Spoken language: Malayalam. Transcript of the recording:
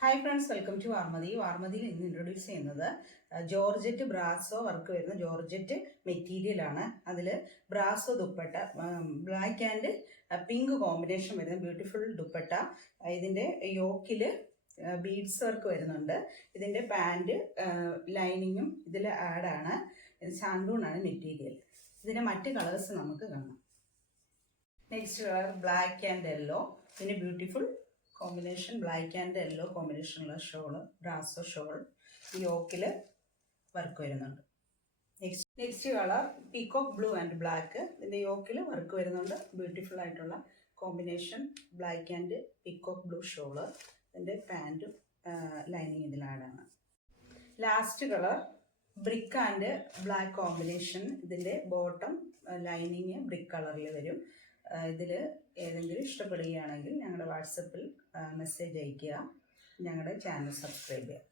Hi friends, welcome to Varmathi. വാർമതിയിൽ ഇന്ന് ഇൻട്രൊഡ്യൂസ് ചെയ്യുന്നത് ജോർജറ്റ് ബ്രാസോ വർക്ക് വരുന്ന ജോർജറ്റ് മെറ്റീരിയൽ ആണ്. അതിൽ brasso dupatta, black and pink combination വരുന്ന ബ്യൂട്ടിഫുൾ ദുപ്പട്ട. ഇതിൻ്റെ യോക്കിൽ ബീഡ്സ് വർക്ക് വരുന്നുണ്ട്. ഇതിൻ്റെ പാൻറ് ലൈനിങ്ങും ഇതിൽ ആഡാണ്. സാൻഡൂൺ ആണ് മെറ്റീരിയൽ. ഇതിൻ്റെ മറ്റ് കളേഴ്സ് നമുക്ക് കാണാം. Next colour black and yellow. ഇതിന് beautiful combination black and yellow കോമ്പിനേഷനുള്ള ഷോള്, ബ്രാസോ ഷോൾ. യോക്കിൽ വർക്ക് വരുന്നുണ്ട്. Next colour peacock blue and black. ഇതിൻ്റെ യോക്കിൽ വർക്ക് വരുന്നുണ്ട്. ബ്യൂട്ടിഫുൾ ആയിട്ടുള്ള combination black and peacock blue shawl. ഇതിൻ്റെ പാൻറ്റും ലൈനിങ് ഇതിലാടാണ്. Last colour brick and black combination. ഇതിൻ്റെ ബോട്ടം ലൈനിങ് ബ്രിക്ക് കളറിൽ വരും. ഇതിൽ ഏതെങ്കിലും ഇഷ്ടപ്പെടുകയാണെങ്കിൽ ഞങ്ങളുടെ വാട്സപ്പിൽ മെസ്സേജ് അയയ്ക്കുക. ഞങ്ങളുടെ ചാനൽ സബ്സ്ക്രൈബ് ചെയ്യുക.